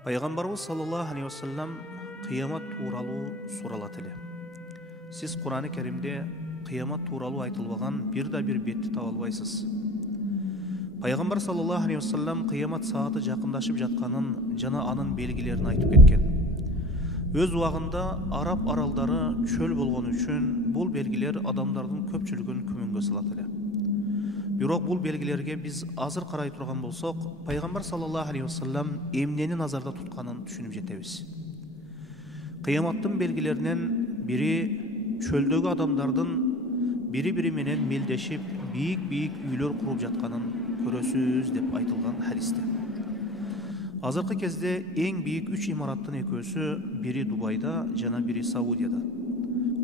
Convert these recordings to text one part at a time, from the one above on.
Пайғамбарыбыз саллаллаху алейхи вассалам қиямат туралы суралат эле. Сіз Құран-ы Кәрімде қиямат туралы айтылбаған бир бетті таба албайсыз. Пайғамбар саллаллаху алейхи вассалам қиямат сааты жақындашып жатқанын жана анын белгилерин айтып кеткен. Өз уағында Араб аралдары чөл болгон үчүн бул белгилер адамдардын көпчүлүгүн күмөнгө салат эле. Бирок бул белгилерге биз азыр карай турган болсок, Пайгамбар саллаллаху алейхи вассалам эмнени назарда тутканын түшүнүп жетебиз. Кыяматтын белгилеринен бири чөлдөгү адамдардын бири-бири менен мелдешип, бийик үйлөр куруп жатканын көрөсүз деп айтылган хадисте. Азыркы кезде эң бийик 3 имараттын экөөсү бири Дубайда жана бири Саудияда.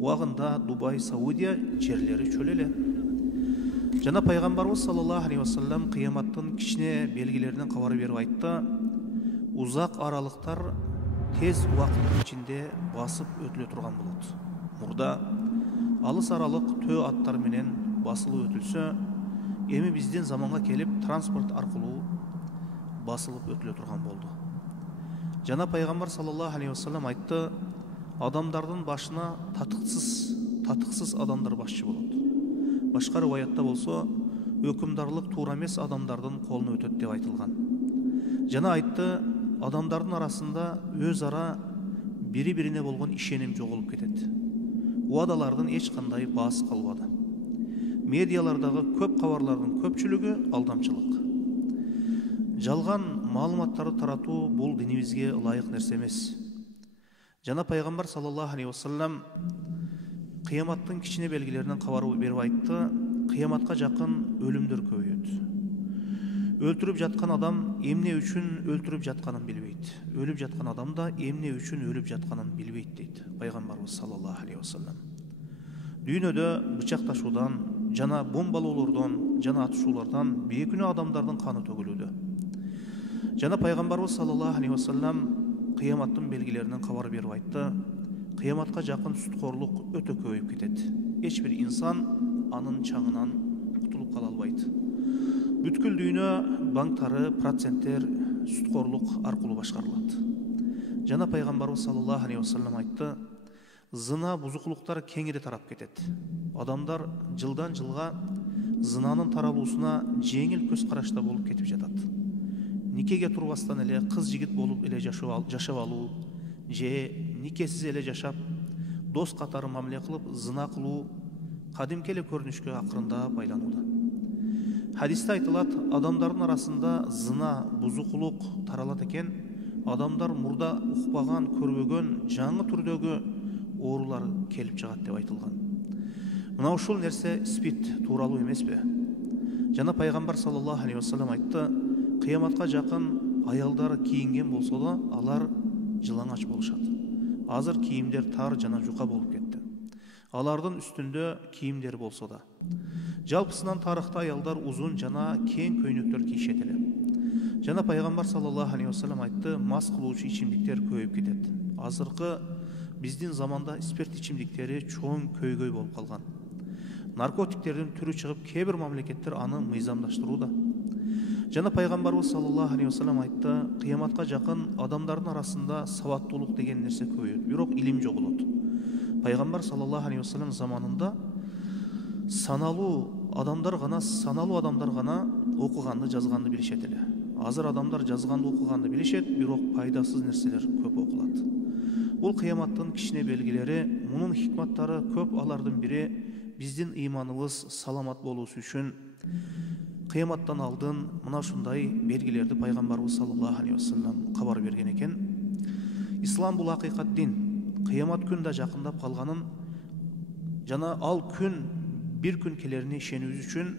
Уагында Дубай, Саудия жерлери чөл эле. Жана Пайгамбарыбыз саллаллаху алейхи вассалам кыяматтын кичине белгилеринен кабар берип айтты: узак аралыктар тез убакыттын ичинде басып өтүлө турган болот. Мурда алыс аралык төө аттар менен басылып өтүлсө, эми биздин заманга келип транспорт аркылуу басылып өтүлө турган болду. Жана Пайгамбар саллаллаху алейхи вассалам айтты: адамдардын башына татыксыз адамдар башчы болот. Башка риваятта болсо, өкүмдарлык туура эмес адамдардын колуна өтөт деп айтылган. Жана айтты: адамдардын арасында өз ара бири-бирине болгон ишеним жоголуп кетет. Уадалардын эч кандай баасы калбады. Медиалардагы көп кабарлардын көпчүлүгү алдамчылык. Жалган маалыматтарды таратуу бул динибизге ылайык нерсе эмес. Жана Пайгамбар саллаллаху алейхи вассалам кыяматтын кичине белгилеринен кабар берип айтты: кыяматка жакын өлүмдөр көбөйөт. Өлтүрүп жаткан адам эмне үчүн өлтүрүп жатканын билбейт. Өлүп жаткан адам да эмне үчүн өлүп жатканын билбейт дейт Пайгамбарыбыз саллаллаху алейхи вассалам. Дүйнөдө бычак ташуудан жана бомбалоолордон жана атышуулардан бейкүнөө адамдардын каны төгүлүүдө. Жана Пайгамбарыбыз саллаллаху алейхи вассалам кыяматтын белгилеринен кабар берип айтты: кыяматка жакын сүткорлук өтө көбөйүп кетет. Эч бир инсан анын чаңынан кутулуп кала албайт. Бүткүл дүйнө банктары, проценттер сүткорлук аркылуу башкарылат. Жана Пайгамбарыбыз саллаллаху алейхи вассалам айтты: зына, бузукулуктар кеңири тарап кетет. Адамдар жылдан жылга зынанын таралуусуна жеңил көз карашта болуп кетип жатат. Никеге турбастан эле кыз жигит болуп эле жашап алуу же никесиз эле жашап, дос катары мамиле кылып зына кылуу кадимки эле көрүнүшкө акырындап айланууда. Хадисте айтылат: адамдардын арасында зына, бузукулук таралат экен, адамдар мурда укпаган, көрбөгөн жаңы түрдөгү оорулар келип чыгат деп айтылган. Мына ушул нерсе спид тууралуу эмеспи? Жана Пайгамбар саллаллаху алейхи вассалам айтты: кыяматка жакын аялдар кийинген болсо да алар жылаңач болушат. Азыр кийимдер тар жана жука болуп кетти. Алардын үстүндө кийимдер болсо да. Жалпысынан тарыхта аялдар узун жана кең көйнөктөр кийишет эле. Жана Пайгамбар саллаллаху алейхи вассалам айтты: мас кылуучу ичимдиктер көбөйүп кетет. Азыркы биздин заманда спирт ичимдиктери чоң көйгөй болуп калган. Наркотиктердин түрү чыгып, кээ бир мамлекеттер аны мыйзамдаштырууда. Жана Пайгамбарыбыз саллаллаху алейхи вассалам айтты: кыяматка жакын адамдардын арасында сабаттуулук деген нерсе көбөйөт, бирок илим жоголот. Пайгамбар саллаллаху алейхи вассалам заманында саналуу адамдар гана окуганды, жазганды билишет эле. Азыр адамдар жазганды, окуганды билишет, бирок пайдасыз нерселер көп окулат. Бул кыяматтын кичине белгилери, мунун хикматтары көп. Алардын бири биздин ыйманыбыз саламат болуусу үчүн кыяматтан алдын мына ушундай белгилерди Пайгамбарыбыз саллаллаху алейхи вассалам кабар берген экен. Ислам бул акыйкат дин. Кыямат күн да жакындап калганын жана ал күн бир күн келерине ишенүүбүз үчүн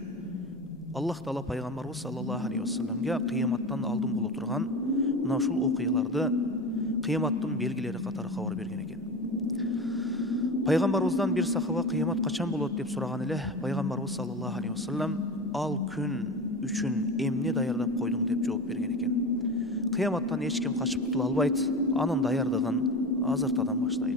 Аллах Таала Пайгамбарыбыз саллаллаху алейхи вассаламга кыяматтан алдын боло турган мына ушул окуяларды кыяматтын белгилери катары кабар берген экен. Пайгамбарыбыздан бир сахаба кыямат качан болот деп сураган эле. Пайгамбарыбыз саллаллаху алейхи вассалам: ал күн үчүн эмне даярдап койдуң деп жооп берген экен. Кыяматтан эч ким качып кутула албайт. Анын даярдыгын азыртадан баштайлы.